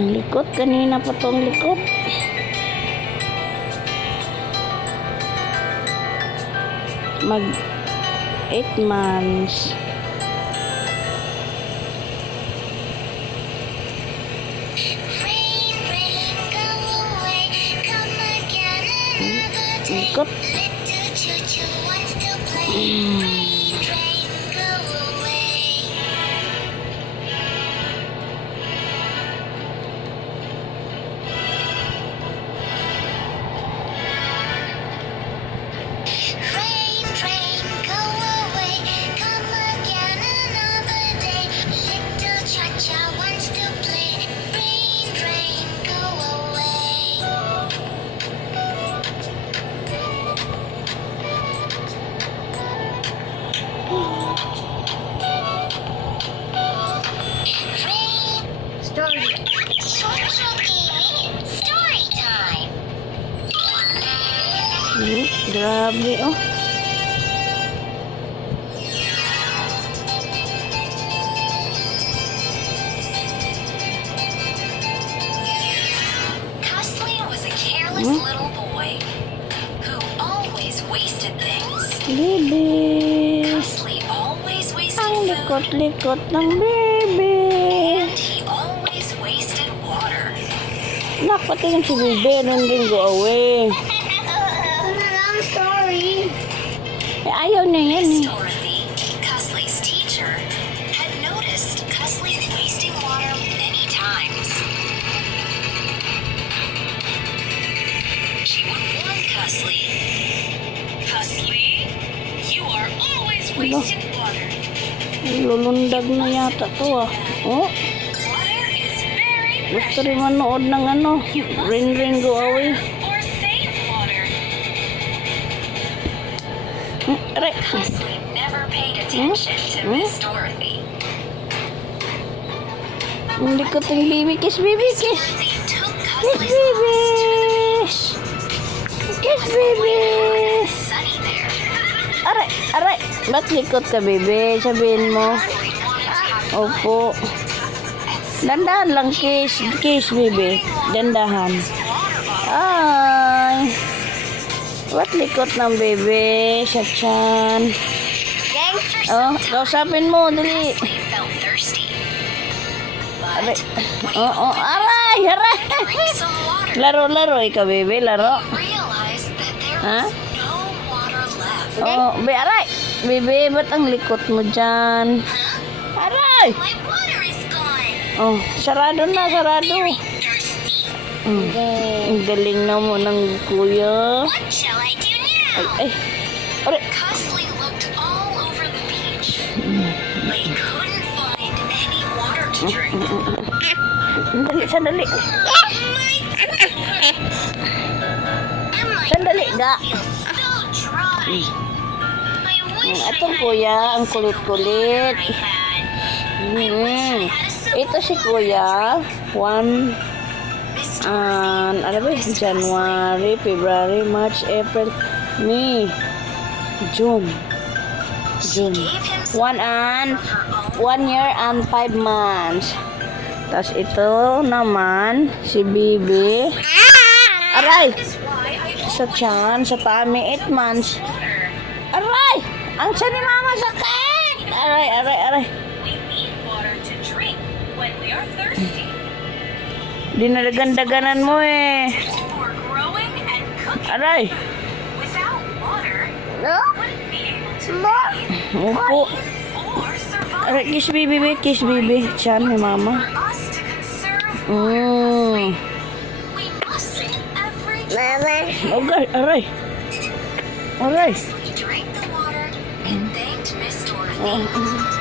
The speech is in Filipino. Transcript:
Ang likot. Kanina pa to ang likot. Mag 8 months. Likot. Grabe, oh. Cusley was a careless little boy who always wasted things. Baby. Cusley always wasted Ang food, likot-likot ng baby. and he always wasted water. Napatingin si baby. Nung din go away. Ayaw na yan Miss eh. Dorothy, Cusley's teacher, had noticed Cusley wasting water many times. She would warn Cusley, "Cusley, you are always wasting water. Lulundag na yata to ah. Oh, Water is very gusto rin manood ng ano. Ring ring go away. or save water." Aray. Cusley never paid attention to Miss Dorothy. Ang likot ng baby. Kiss baby. Kiss. Dorothy took Kiss Cusley's baby. class to the beach. Kiss baby. Sunny there. Aray. Aray. Ba't likot ka baby? Sabihin mo. Cusley wanted to have Opo. Dandahan lang kiss. Kiss baby. Dandahan. water bottle. Ay. Ba't likot ng baby? Sa tiyan. After Oh, some time, kausapin mo. Dali. Cusley felt thirsty. Aray. But Oo. Aray. Aray. drink some water. Laro-laro ikaw baby. Laro. Realized that there Huh? was no water left. Oh, aray. Baby, ba't ang likot mo dyan? Aray. My water is gone. Oh, sarado na, sarado. Thirsty. Ang galing na mo ng kuya. What shall I do now? Ay. Aray. Cusley looked all over the beach, but he couldn't find any water to drink. Sandali, sandali. Sandali, ga. Feels so dry. I wish Atong kuya, ang kulit-kulit. I had. Ito si kuya. Ano ba? January, February, March, April, May, June. June. 1 year and 5 months. Tapos ito naman, si Bibi. Aray! Sa tiyan, sa tummy, 8 months. Aray! Ang tiyan ni mama sakit! Aray, aray, aray. We need water to drink when we are thirsty. Dinadagan-daganan mo eh. For growing and cooking. Aray! Without water, we wouldn't be able to breathe Opo. or survive. Aray, kiss Bibi, kiss Bibi. Tiyan ni mama. For us to conserve, we must save every drop. Oh, God, aray. Aray. We drank the water and thanked Miss Dorothy. Oh.